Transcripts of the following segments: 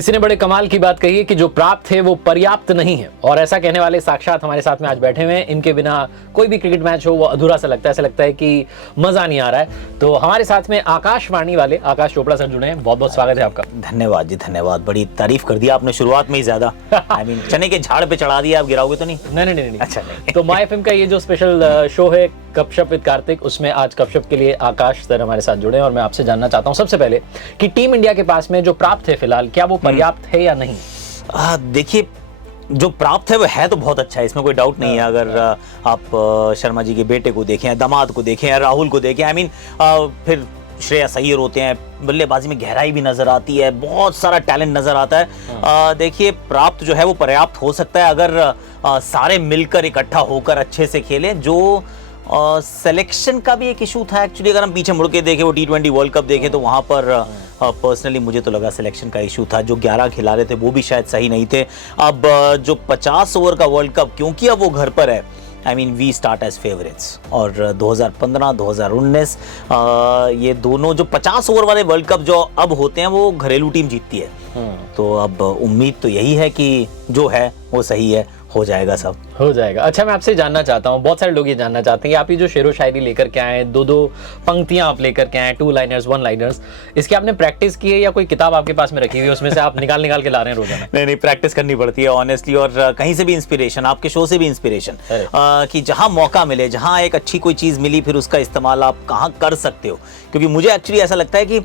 किसी ने बड़े कमाल की बात कही है कि जो प्राप्त है वो पर्याप्त नहीं है, और ऐसा कहने वाले साक्षात हमारे साथ में आज बैठे हुए हैं। इनके बिना कोई भी क्रिकेट मैच हो वो अधूरा सा लगता है, ऐसा लगता है कि मजा नहीं आ रहा है। तो हमारे साथ में आकाशवाणी वाले आकाश चोपड़ा सर जुड़े हैं, बहुत बहुत स्वागत है आपका। धन्यवाद जी, धन्यवाद। बड़ी तारीफ कर दिया आपने शुरुआत में ही ज्यादा। आई मीन चने के झाड़ पे चढ़ा दिया, आप गिराओगे तो नहीं? नहीं। अच्छा नहीं। तो माय एफएम का ये जो स्पेशल शो है गपशप विद कार्तिक, उसमें आज गपशप के लिए आकाश सर हमारे साथ जुड़े हैं। और मैं आपसे जानना चाहता हूं सबसे पहले कि टीम इंडिया के पास में जो प्राप्त है फिलहाल, क्या वो पर्याप्त है या नहीं? देखिए, जो प्राप्त है वो है तो बहुत अच्छा है, इसमें कोई डाउट नहीं है। अगर आप शर्मा जी के बेटे को देखें, दामाद को देखें, राहुल को देखें, आई मीन फिर श्रेयस अय्यर होते हैं, बल्लेबाजी में गहराई भी नजर आती है, बहुत सारा टैलेंट नजर आता है। देखिए, प्राप्त जो है वो पर्याप्त हो सकता है अगर सारे मिलकर इकट्ठा होकर अच्छे से खेलें। जो सिलेक्शन का भी एक इशू था एक्चुअली, अगर हम पीछे मुड़ के देखें, वो T20 वर्ल्ड कप देखें तो वहाँ पर पर्सनली मुझे तो लगा सिलेक्शन का इशू था। जो 11 खिला रहे थे वो भी शायद सही नहीं थे। अब जो 50 ओवर का वर्ल्ड कप, क्योंकि अब वो घर पर है, I mean we start as favourites. और 2015 2019 ये दोनों जो 50 ओवर वाले वर्ल्ड कप जो अब होते हैं वो घरेलू टीम जीतती है। तो अब उम्मीद तो यही है कि जो है वो सही है, हो जाएगा, सब हो जाएगा। अच्छा, मैं आपसे जानना चाहता हूँ, बहुत सारे लोग ये जानना चाहते हैं कि आप ये जो शेरो शायरी लेकर के आए, दो पंक्तियां आप लेकर के आए, 2 लाइनर्स 1 लाइनर्स, इसकी आपने प्रैक्टिस की है या कोई किताब आपके पास में रखी हुई है, उसमें से आप निकाल के ला रहे हैं रोजाना? नहीं, प्रैक्टिस करनी पड़ती है ऑनेस्टली, और कहीं से भी इंस्पिरेशन, आपके शो से भी इंस्पिरेशन, कि जहां मौका मिले, जहां एक अच्छी कोई चीज मिली, फिर उसका इस्तेमाल आप कहां कर सकते हो। क्योंकि मुझे एक्चुअली ऐसा लगता है कि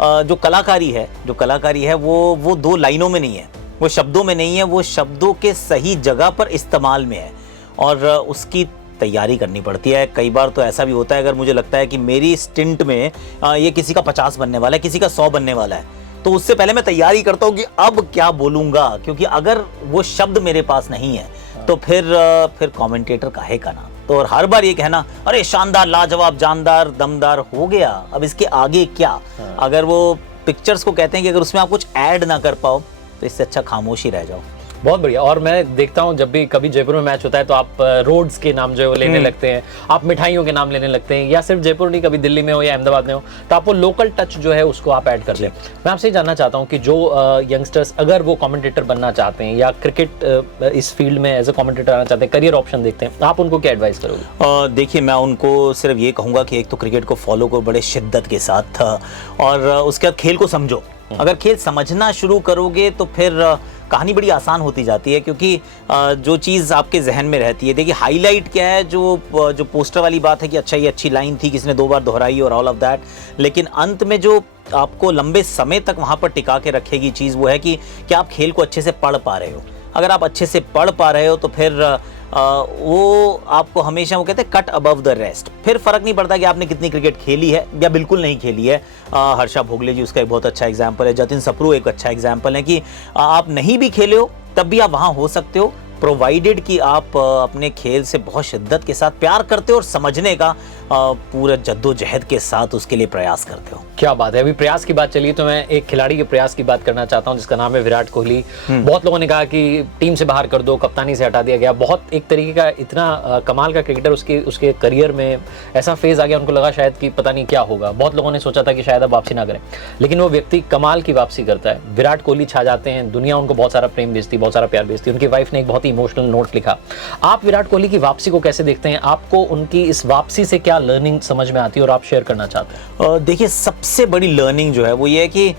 जो कलाकारी है वो 2 लाइनों में नहीं है, वो शब्दों में नहीं है, वो शब्दों के सही जगह पर इस्तेमाल में है, और उसकी तैयारी करनी पड़ती है। कई बार तो ऐसा भी होता है, अगर मुझे लगता है कि मेरी स्टिंट में ये किसी का 50 बनने वाला है, किसी का 100 बनने वाला है, तो उससे पहले मैं तैयारी करता हूँ कि अब क्या बोलूँगा, क्योंकि अगर वो शब्द मेरे पास नहीं है तो फिर कमेंटेटर काहे का ना। तो और हर बार ये कहना, अरे शानदार, लाजवाब, जानदार, दमदार, हो गया, अब इसके आगे क्या? अगर वो पिक्चर्स को कहते हैं कि अगर उसमें आप कुछ ऐड ना कर पाओ तो इससे अच्छा खामोशी रह जाओ। बहुत बढ़िया। और मैं देखता हूँ जब भी कभी जयपुर में मैच होता है तो आप रोड्स के नाम जो है वो लेने लगते हैं, आप मिठाइयों के नाम लेने लगते हैं, या सिर्फ जयपुर नहीं, कभी दिल्ली में हो या अहमदाबाद में हो तो आप वो लोकल टच जो है उसको आप ऐड करते हैं। मैं आपसे जानना चाहता हूँ कि जो यंगस्टर्स अगर वो कमेंटेटर बनना चाहते हैं या क्रिकेट इस फील्ड में एज ए कमेंटेटर आना चाहते हैं, करियर ऑप्शन देखते हैं, आप उनको क्या एडवाइस करोगे? देखिए, मैं उनको सिर्फ ये कहूँगा कि एक तो क्रिकेट को फॉलो करो बड़े शिद्दत के साथ, और उसके बाद खेल को समझो। अगर खेल समझना शुरू करोगे तो फिर कहानी बड़ी आसान होती जाती है, क्योंकि जो चीज़ आपके जहन में रहती है, देखिए हाईलाइट क्या है, जो पोस्टर वाली बात है कि अच्छा ये अच्छी लाइन थी, किसी ने 2 बार दोहराई और ऑल ऑफ दैट, लेकिन अंत में जो आपको लंबे समय तक वहाँ पर टिका के रखेगी चीज़ वो है कि क्या आप खेल को अच्छे से पढ़ पा रहे हो। अगर आप अच्छे से पढ़ पा रहे हो तो फिर वो आपको हमेशा, वो कहते हैं कट अबव द रेस्ट, फिर फर्क नहीं पड़ता कि आपने कितनी क्रिकेट खेली है या बिल्कुल नहीं खेली है। हर्षा भोगले जी उसका एक बहुत अच्छा एग्जाम्पल है, जतिन सप्रू एक अच्छा एग्जाम्पल है कि आप नहीं भी खेले हो तब भी आप वहाँ हो सकते हो, प्रोवाइडेड कि आप अपने खेल से बहुत शिद्दत के साथ प्यार करते हो और समझने का पूरा जद्दोजहद के साथ उसके लिए प्रयास करते हो। क्या बात है। अभी प्रयास की बात चली तो मैं एक खिलाड़ी के प्रयास की बात करना चाहता हूं जिसका नाम है विराट कोहली। बहुत लोगों ने कहा कि टीम से बाहर कर दो, कप्तानी से हटा दिया गया, बहुत एक तरीके का इतना कमाल का क्रिकेटर उसके करियर में ऐसा फेज आ गया, उनको लगा शायद कि पता नहीं क्या होगा। बहुत लोगों ने सोचा था कि शायद अब वापसी ना करें, लेकिन वो व्यक्ति कमाल की वापसी करता है। विराट कोहली छा जाते हैं, दुनिया उनको बहुत सारा प्रेम भेजती, बहुत सारा प्यार भेजती। उनकी वाइफ ने एक बहुत ही इमोशनल नोट लिखा। आप विराट कोहली की वापसी को कैसे देखते हैं? आपको उनकी इस वापसी से क्या लर्निंग समझ में आती है और आप शेयर करना चाहते हैं? देखिए, सबसे बड़ी लर्निंग जो है वो ये है कि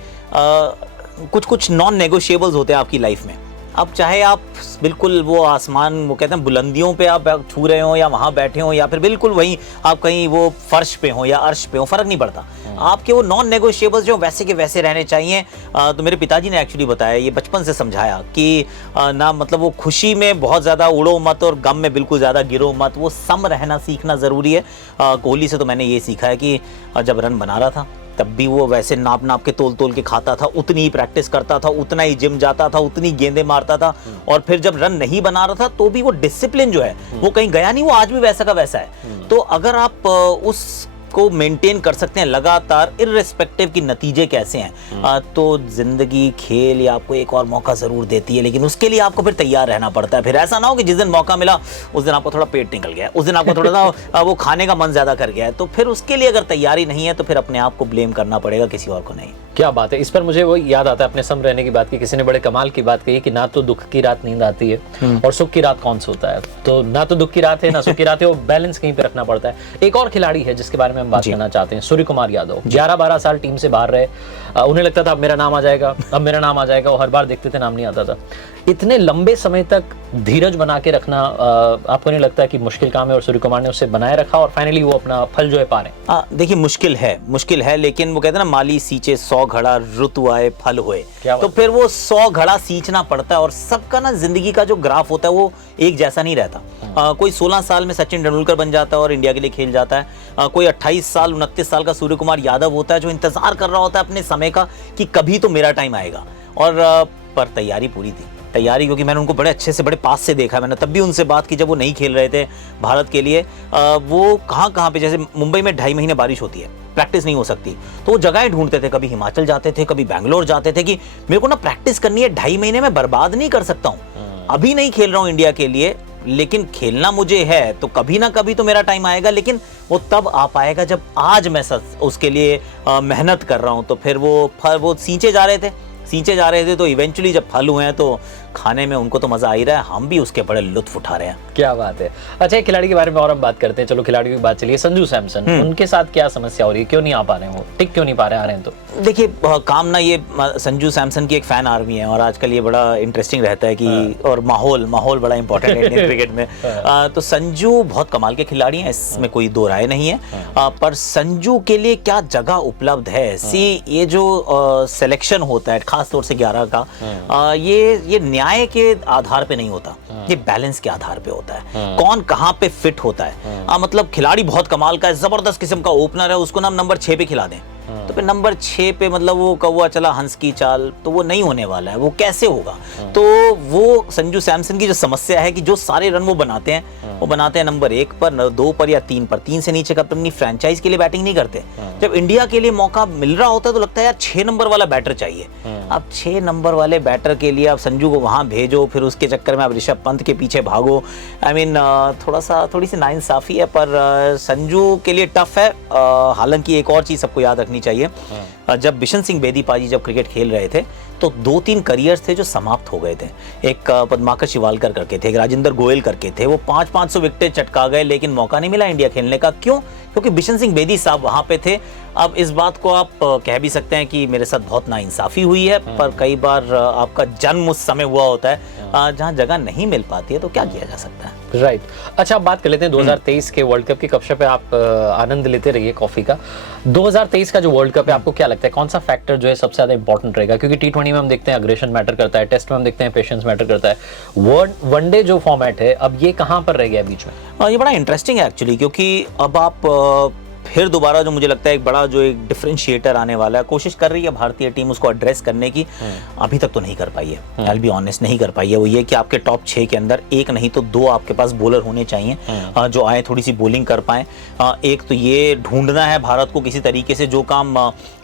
कुछ नॉन नेगोशिएबल्स होते हैं आपकी लाइफ में। अब चाहे आप बिल्कुल वो आसमान, वो कहते हैं बुलंदियों पे आप छू रहे हो, या वहाँ बैठे हो, या फिर बिल्कुल वहीं आप कहीं वो फर्श पे हो या अर्श पे हो, फर्क नहीं पड़ता। आपके वो नॉन नेगोशिएबल्स जो वैसे के वैसे रहने चाहिए। तो मेरे पिताजी ने एक्चुअली बताया, ये बचपन से समझाया कि ना, मतलब वो खुशी में बहुत ज़्यादा उड़ो मत और गम में बिल्कुल ज़्यादा गिरो मत, वो सम रहना सीखना ज़रूरी है। कोहली से तो मैंने ये सीखा है कि जब रन बना रहा था तब भी वो वैसे नाप के तोल के खाता था, उतनी ही प्रैक्टिस करता था, उतना ही जिम जाता था, उतनी गेंदें मारता था, और फिर जब रन नहीं बना रहा था तो भी वो डिसिप्लिन जो है वो कहीं गया नहीं, वो आज भी वैसा का वैसा है। तो अगर आप उस को मेंटेन कर सकते हैं लगातार, इर्रेस्पेक्टिव की नतीजे कैसे हैं, तो जिंदगी खेल या आपको एक और मौका जरूर देती है, लेकिन उसके लिए आपको फिर तैयार रहना पड़ता है। फिर ऐसा ना हो कि जिस दिन मौका मिला उस दिन आपको थोड़ा पेट निकल गया, उस दिन आपको थोड़ा सा वो खाने का मन ज्यादा कर गया है, तो फिर उसके लिए अगर तैयारी नहीं है तो फिर अपने आप को ब्लेम करना पड़ेगा, किसी और को नहीं। क्या बात है। इस पर मुझे वो याद आता है अपने सम रहने की बात की, किसी ने बड़े कमाल की बात कही कि ना तो दुख की रात नींद आती है और सुख की रात कौन सोता है। तो ना तो दुख की रात है ना सुख की रात है, वो बैलेंस कहीं पे रखना पड़ता है। एक और खिलाड़ी है जिसके बारे में हम बात करना चाहते हैं, सूर्य कुमार यादव। 11-12 साल टीम से बाहर रहे, उन्हें लगता था अब मेरा नाम आ जाएगा, अब मेरा नाम आ जाएगा, और हर बार देखते थे नाम नहीं आता था। इतने लंबे समय तक धीरज बना के रखना आपको नहीं लगता कि मुश्किल काम है, और सूर्य कुमार ने उसे बनाए रखा और फाइनली वो अपना फल जो है पा रहे हैं? देखिए मुश्किल है, लेकिन वो कहते हैं ना, माली सींचे 100 घड़ा ऋतु आए फल हुए। तो फिर वो 100 घड़ा सींचना पड़ता है, और सबका ना जिंदगी का जो ग्राफ होता है वो एक जैसा नहीं रहता। कोई 16 साल में सचिन तेंदुलकर बन जाता है और इंडिया के लिए खेल जाता है, कोई 28 साल 29 साल का सूर्य कुमार यादव होता है जो इंतजार कर रहा होता है अपने समय का कि कभी तो मेरा टाइम आएगा। और पर तैयारी पूरी थी, क्योंकि मैंने उनको बड़े अच्छे से, बड़े पास से देखा। मैंने तब भी उनसे बात की जब वो नहीं खेल रहे थे भारत के लिए। वो कहाँ पे, जैसे मुंबई में 2.5 महीने बारिश होती है, प्रैक्टिस नहीं हो सकती, तो वो जगहें ढूंढते थे, कभी हिमाचल जाते थे, कभी बैंगलोर जाते थे कि मेरे को ना प्रैक्टिस करनी है, 2.5 महीने में बर्बाद नहीं कर सकता हूँ। अभी नहीं खेल रहा हूँ इंडिया के लिए, लेकिन खेलना मुझे है, तो कभी ना कभी तो मेरा टाइम आएगा, लेकिन वो तब आ पाएगा जब आज मैं उसके लिए मेहनत कर रहा हूँ। तो फिर वो सींचे जा रहे थे, तो इवेंचुअली जब फल हुए हैं तो खाने में उनको तो मजा आ ही रहा है, हम भी उसके बड़े लुत्फ उठा रहे हैं। क्या बात है। अच्छा, एक खिलाड़ी के बारे में और हम बात करते हैं। चलो खिलाड़ियों की बात चलिए, संजू सैमसन, उनके साथ क्या समस्या हो रही है, क्यों नहीं आ पा रहे हैं, वो टिक क्यों नहीं पा रहे, आ रहे हैं तो? देखिए काम ना, ये संजू सैमसन की एक फैन आर्मी है, और आजकल ये बड़ा इंटरेस्टिंग रहता है कि और माहौल बड़ा इंपॉर्टेंट है इंडियन क्रिकेट में। तो संजू बहुत कमाल के खिलाड़ी हैं, इसमें कोई दो राय नहीं है। पर संजू के लिए क्या जगह उपलब्ध है? ये जो सिलेक्शन होता है खासतौर से 11 का, ये न्याय के आधार पे नहीं होता, ये बैलेंस के आधार पे होता है। कौन कहाँ पे फिट होता है। मतलब खिलाड़ी बहुत कमाल का है, जबरदस्त किस्म का ओपनर है, उसको ना नंबर 6 पे खिला दें, तो फिर नंबर 6 पे मतलब वो कौवा चला हंस की चाल, तो वो नहीं होने वाला है, वो कैसे होगा? तो वो संजू सैमसन की जो समस्या है कि जो सारे रन वो बनाते हैं नंबर 1 पर, 2 पर या 3 पर, 3 से नीचे कभी अपनी फ्रेंचाइज के लिए बैटिंग नहीं करते। जब इंडिया के लिए मौका मिल रहा होता है तो लगता है यार 6 नंबर वाला बैटर चाहिए। अब 6 नंबर वाले बैटर के लिए आप संजू को वहां भेजो, फिर उसके चक्कर में आप ऋषभ पंत के पीछे भागो। थोड़ी सी नाइंसाफी है, पर संजू के लिए टफ है। हालांकि एक और चीज सबको याद रखनी चाहिए, जब बिशन सिंह बेदी पाजी जब क्रिकेट खेल रहे थे तो 2-3 करियर्स थे जो समाप्त हो गए थे। एक पद्माकर शिवालकर करके थे, एक राजेंद्र गोयल करके थे, वो 500-500 विकेट चटका गए, लेकिन मौका नहीं मिला इंडिया खेलने का। क्यों? क्योंकि बिशन सिंह बेदी साहब वहां पे थे। अब इस बात को आप कह भी सकते हैं कि मेरे साथ बहुत नाइंसाफी हुई है, पर कई बार आपका जन्म उस समय हुआ होता है जहां जगह नहीं मिल पाती है, तो क्या किया जा सकता है। राइट। अच्छा, आप बात कर लेते हैं 2023 के वर्ल्ड कप की। कक्षा पे आप आनंद लेते रहिए कॉफी का। 2023 का जो वर्ल्ड कप है, आपको क्या लगता है कौन सा फैक्टर जो है सबसे ज्यादा इंपॉर्टेंट रहेगा? क्योंकि T20 में हम देखते हैं अग्रेशन मैटर करता है, टेस्ट में हम देखते हैं पेशेंस मैटर करता है, वनडे जो फॉर्मेट है अब ये कहां पर रह गया बीच में? ये बड़ा इंटरेस्टिंग है एक्चुअली, क्योंकि अब आप फिर दोबारा जो मुझे लगता है एक डिफरेंशिएटर आने वाला है, कोशिश कर रही है भारतीय टीम उसको एड्रेस करने की, अभी तक तो नहीं कर पाई है। I'll be honest, नहीं कर पाई है। वो ये कि आपके टॉप 6 के अंदर एक नहीं तो 2 आपके पास बॉलर होने चाहिए जो आए थोड़ी सी बॉलिंग कर पाए। एक तो ये ढूंढना है भारत को किसी तरीके से, जो काम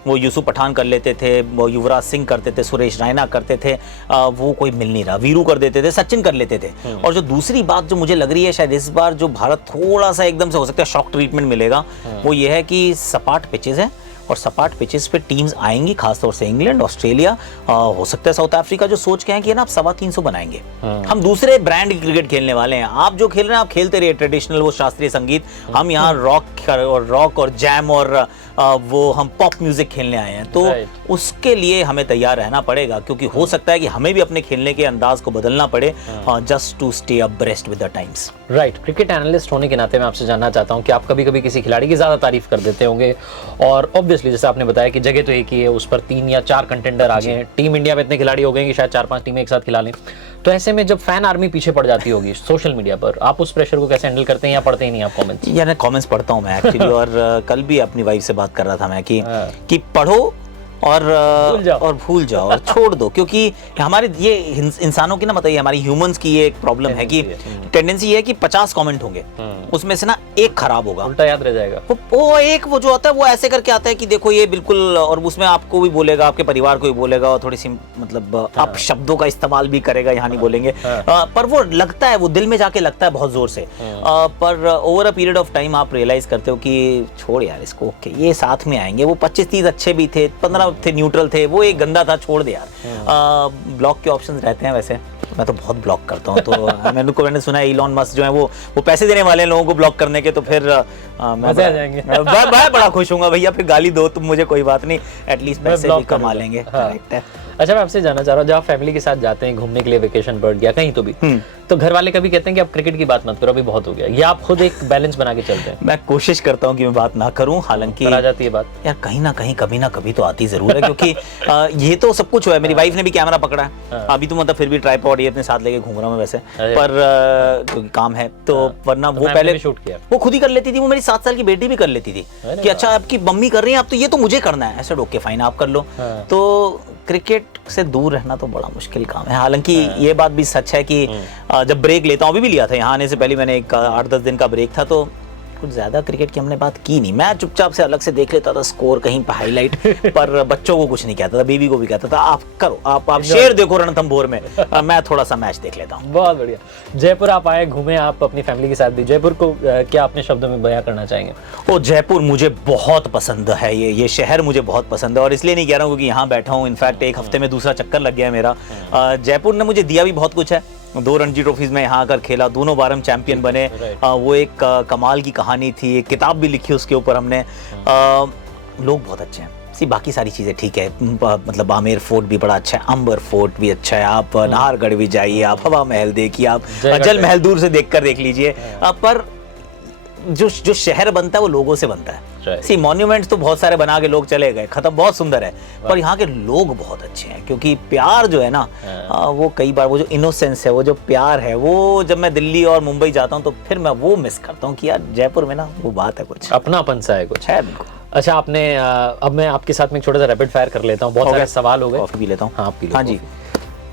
वो यूसुफ पठान कर लेते थे, वो युवराज सिंह करते थे, सुरेश रैना करते थे, वो कोई मिल नहीं रहा। वीरू कर देते थे, सचिन कर लेते थे। और जो दूसरी बात जो मुझे लग रही है, शायद इस बार जो भारत थोड़ा सा एकदम से हो सकता है शॉक ट्रीटमेंट मिलेगा, वो ये है कि सपाट पिचेस हैं, और सपाट पिचेस पे टीम्स आएंगी, खासतौर से इंग्लैंड, ऑस्ट्रेलिया, हो सकता है साउथ अफ्रीका, जो सोच के हैं कि ना आप 350 बनाएंगे, हम दूसरे ब्रांड की क्रिकेट खेलने वाले हैं। आप जो खेल रहे हैं आप खेलते रहिए ट्रेडिशनल वो शास्त्रीय संगीत, हम यहाँ रॉक और जैम और वो हम पॉप म्यूजिक खेलने आए हैं। तो उसके लिए हमें तैयार रहना पड़ेगा, क्योंकि हो सकता है कि हमें भी अपने खेलने के अंदाज को बदलना पड़े, just to stay abreast with the times. Right. Cricket analyst होने के नाते मैं आपसे जानना चाहता हूं कि आप कभी कभी किसी खिलाड़ी की ज्यादा तारीफ कर देते होंगे, और ऑब्वियसली जैसे आपने बताया कि जगह तो एक ही है, उस पर 3 या 4 कंटेंडर आ गए हैं, टीम इंडिया में इतने खिलाड़ी हो गए कि शायद 4-5 टीमें एक साथ खिला लें। तो ऐसे में जब फैन आर्मी पीछे पड़ जाती होगी सोशल मीडिया पर, आप उस प्रेशर को कैसे हैंडल करते हैं, या पढ़ते ही नहीं आप कमेंट्स? यार कमेंट्स पढ़ता हूं मैं एक्चुअली, और कल भी अपनी वाइफ से बात कर रहा था मैं कि पढ़ो और भूल जाओ और छोड़ दो, क्योंकि हमारे ये इंसानों की ना, मतलब ये हमारी ह्यूमंस की ये एक प्रॉब्लम है कि टेंडेंसी है कि 50 कमेंट होंगे, उसमें से ना एक खराब होगा, उल्टा याद रह जाएगा। वो एक वो जो आता है वो ऐसे करके आता है कि देखो ये बिल्कुल, और उसमें आपको भी बोलेगा, आपके परिवार को भी बोलेगा, और थोड़ी सी मतलब आप शब्दों का इस्तेमाल भी करेगा, यहाँ नहीं बोलेंगे, पर वो लगता है, वो दिल में जाके लगता है बहुत जोर से। पर over a period of time आप रियलाइज करते हो कि छोड़ यार इसको, ये साथ में आएंगे, वो 25-30 अच्छे भी थे, 15 थे, न्यूट्रल थे, वो एक गंदा था, छोड़ दे यार। ब्लॉक के ऑप्शंस रहते हैं वैसे, मैं तो बहुत ब्लॉक करता हूँ। तो मैंने सुना है इलॉन मस्क जो है वो पैसे देने वाले हैं लोगों को ब्लॉक करने के, तो फिर मैं बड़ा खुश हूँगा भैया, फिर गाली दो तुम मुझे, कोई बात नहीं, एटलीस्ट पैसे भी कमा लेंगे। करेक्ट है। अच्छा, मैं आपसे जानना चाह रहा हूँ, जब आप फैमिली के साथ जाते हैं घूमने के लिए, वेकेशन पर या कहीं तो भी, तो घर वाले कभी कहते हैं कि आप क्रिकेट की बात मत करो, अभी बहुत हो गया, या आप खुद एक बैलेंस बना के चलते हैं? मैं कोशिश करता हूँ कि मैं बात ना करूँ, हालांकि आ जाती है बात यार कहीं ना कहीं कभी ना कभी तो आती जरूर है, क्योंकि ये तो सब कुछ हुआ है। मेरी वाइफ ने भी कैमरा पकड़ा है, अभी तो मतलब फिर भी ट्राइपॉड ये अपने साथ लेके घूम रहा हूँ वैसे, पर क्योंकि काम है तो, वरना वो पहले शूट किया, वो खुद ही कर लेती थी, वो मेरी 7 साल की बेटी भी कर लेती थी कि अच्छा आपकी मम्मी कर रही है, आप तो ये तो मुझे करना है, ऐसा ओके फाइन आप कर लो। तो क्रिकेट से दूर रहना तो बड़ा मुश्किल काम है। हालांकि ये बात भी सच है कि जब ब्रेक लेता हूँ, अभी भी लिया था यहाँ आने से पहले, मैंने एक 8-10 दिन का ब्रेक था, तो कुछ ज्यादा क्रिकेट की हमने बात की नहीं। मैं चुपचाप से अलग से देख लेता था स्कोर, कहीं पर हाईलाइट, पर बच्चों को कुछ नहीं कहता था, बेबी को भी कहता था आप करो, आप शेर देखो रणथंभौर में, मैं थोड़ा सा मैच देख लेता हूँ। बहुत बढ़िया। जयपुर आप आए, घूमे आप अपनी फैमिली के साथ भी, जयपुर को क्या अपने शब्दों में बयां करना चाहेंगे? ओ जयपुर मुझे बहुत पसंद है, ये शहर मुझे बहुत पसंद है, और इसलिए नहीं कह रहा हूँ क्योंकि यहाँ बैठा हूँ, इनफैक्ट एक हफ्ते में दूसरा चक्कर लग गया है मेरा। जयपुर ने मुझे दिया भी बहुत कुछ है, 2 रणजी ट्रॉफीज में यहाँ आकर खेला, दोनों बार हम चैंपियन बने। वो एक कमाल की कहानी थी, एक किताब भी लिखी उसके ऊपर हमने। लोग बहुत अच्छे हैं, बाकी सारी चीज़ें ठीक है, मतलब आमेर फोर्ट भी बड़ा अच्छा है, अंबर फोर्ट भी अच्छा है, आप नाहरगढ़ भी जाइए, आप हवा महल देखिए, आप जल महल दूर से देख लीजिए, पर जो शहर बनता है वो लोगों से बनता है। मॉन्यूमेंट्स तो बहुत सारे बना के लोग चले गए, खत्म, बहुत सुंदर है, पर यहाँ के लोग बहुत अच्छे हैं, क्योंकि प्यार जो है ना, वो कई बार वो जो इनोसेंस है, वो जो प्यार है, वो जब मैं दिल्ली और मुंबई जाता हूँ तो फिर मैं वो मिस करता हूँ कि यार जयपुर में ना वो बात है, कुछ अपनापन सा है, कुछ है। बिल्कुल। अच्छा, आपने अब मैं आपके साथ में एक छोटा सा रैपिड फायर कर लेता हूँ, बहुत सारे सवाल हो गए। कॉफी पी लेता हूँ। हाँ जी,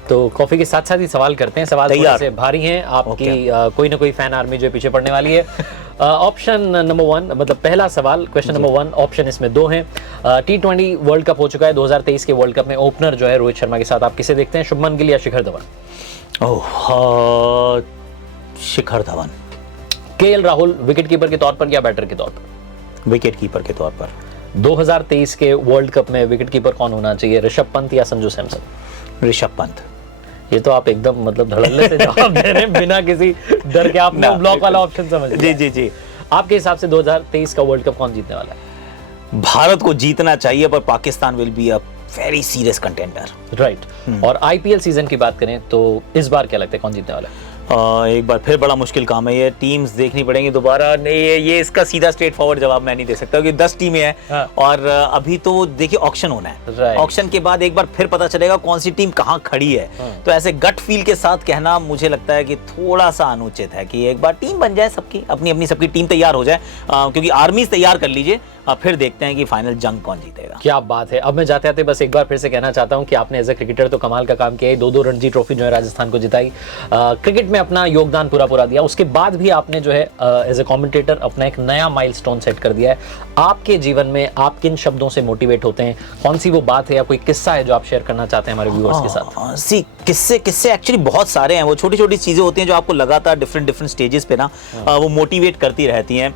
तो कॉफी के साथ साथ ही सवाल करते हैं। सवाल थोड़े से भारी हैं, आपकी कोई ना कोई फैन आर्मी जो पीछे पड़ने वाली है। ऑप्शन नंबर 1, मतलब पहला सवाल, क्वेश्चन नंबर 1, ऑप्शन इसमें 2 हैं। T20 वर्ल्ड कप हो चुका है, 2023 के वर्ल्ड कप में ओपनर जो है रोहित शर्मा के साथ आप किसे देखते हैं, शुभमन गिल या Shikhar Dhawan? Shikhar Dhawan. KL Rahul wicket keeper के तौर पर या बैटर के तौर पर? विकेट कीपर के तौर पर। 2023 के वर्ल्ड कप में विकेट कीपर कौन होना चाहिए, ऋषभ पंत या संजू सैमसन? ऋषभ पंत। ये तो आप एकदम मतलब धड़ल्ले से जवाब दे रहे हैं, बिना किसी डर के। आपने ब्लॉक वाला ऑप्शन समझ लिया। जी जी जी। आपके हिसाब से 2023 का वर्ल्ड कप कौन जीतने वाला है? भारत को जीतना चाहिए, पर Pakistan will be a very serious contender. Right. और आईपीएल सीजन की बात करें तो इस बार क्या लगता है कौन जीतने वाला है? एक बार फिर बड़ा मुश्किल काम है, ये टीम्स देखनी पड़ेंगी दोबारा। नहीं, ये इसका सीधा स्ट्रेट फॉरवर्ड जवाब मैं नहीं दे सकता, क्योंकि 10 टीमें हैं। हाँ। और अभी तो देखिए ऑक्शन होना है, ऑक्शन के बाद एक बार फिर पता चलेगा कौन सी टीम कहाँ खड़ी है। तो ऐसे गट फील के साथ कहना मुझे लगता है कि थोड़ा सा अनुचित है, कि एक बार टीम बन जाए सबकी, अपनी सबकी टीम तैयार हो जाए, क्योंकि आर्मीज तैयार कर लीजिए, फिर देखते हैं कि फाइनल जंग कौन जीतेगा। क्या बात है। अब मैं जाते आते बस एक बार फिर से कहना चाहता हूं कि आपने एज ए क्रिकेटर तो कमाल का काम किया है, 2 रणजी ट्रॉफी जो है राजस्थान को जिताई, क्रिकेट में अपना योगदान पूरा दिया, उसके बाद भी आपने जो है एज ए कमेंटेटर अपना एक नया माइलस्टोन सेट कर दिया है। आपके जीवन में आप किन शब्दों से मोटिवेट होते हैं, कौन सी वो बात है या कोई किस्सा है जो आप शेयर करना चाहते हैं हमारे व्यूअर्स के साथ? किस्से एक्चुअली बहुत सारे हैं, वो छोटी छोटी चीजें होती हैं जो आपको लगातार डिफरेंट स्टेजेस पे ना वो मोटिवेट करती रहती हैं।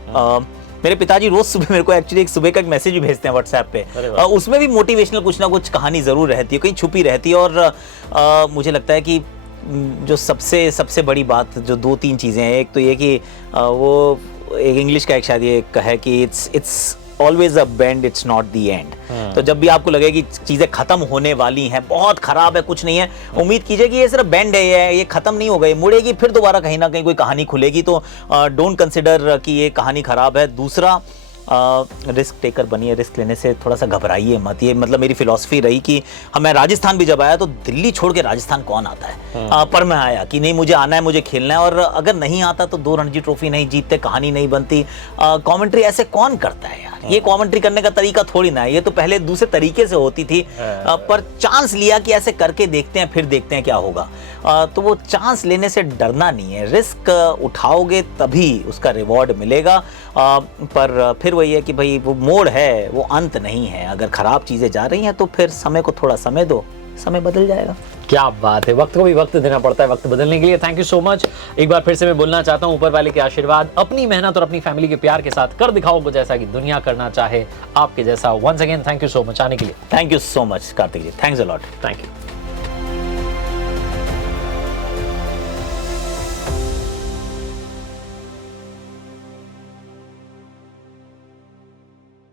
मेरे पिताजी रोज सुबह मेरे को एक्चुअली एक सुबह का एक मैसेज भी भेजते हैं व्हाट्सएप पे, उसमें भी मोटिवेशनल कुछ ना कुछ कहानी जरूर रहती है, कहीं छुपी रहती है। और मुझे लगता है कि जो सबसे बड़ी बात, जो 2-3 चीजें हैं, एक तो ये कि वो एक इंग्लिश का एक शायद ये है कि it's always a bend, it's not the end. तो जब भी आपको लगे कि चीजें खत्म होने वाली हैं, बहुत खराब है, कुछ नहीं है, उम्मीद कीजिए कि ये सिर्फ बेंड है, ये खत्म नहीं हो गई, मुड़ेगी, फिर दोबारा कहीं ना कहीं कोई कहानी खुलेगी। तो डोंट कंसिडर कि ये कहानी खराब है। दूसरा, रिस्क टेकर बनिए, रिस्क लेने से थोड़ा सा घबराइए मत। ये मतलब मेरी फिलॉसफी रही कि मैं राजस्थान भी जब आया तो दिल्ली छोड़ के राजस्थान कौन आता है, पर मैं आया कि नहीं, मुझे आना है, मुझे खेलना है। और अगर नहीं आता तो 2 रणजी ट्रॉफी नहीं जीतते, कहानी नहीं बनती। कमेंट्री ऐसे कौन करता है यार, ये कमेंट्री करने का तरीका थोड़ी ना है, ये तो पहले दूसरे तरीके से होती थी। पर चांस लिया कि ऐसे करके देखते हैं, फिर देखते हैं क्या होगा। तो वो चांस लेने से डरना नहीं है, रिस्क उठाओगे तभी उसका रिवॉर्ड मिलेगा। पर फिर वही है कि भाई वो मोड़ है, वो अंत नहीं है। अगर खराब चीजें जा रही हैं तो फिर समय को थोड़ा समय दो, समय बदल जाएगा। क्या बात है, वक्त को भी वक्त देना पड़ता है वक्त बदलने के लिए। Thank you so much. एक बार फिर से मैं बोलना चाहता हूं, ऊपर वाले के आशीर्वाद, अपनी मेहनत और अपनी फैमिली के प्यार के साथ कर दिखाओ कुछ ऐसा कि दुनिया करना चाहे आपके जैसा। Once again thank you so much आने के लिए। Thank you so much Karthik ji, thanks a lot. Thank you.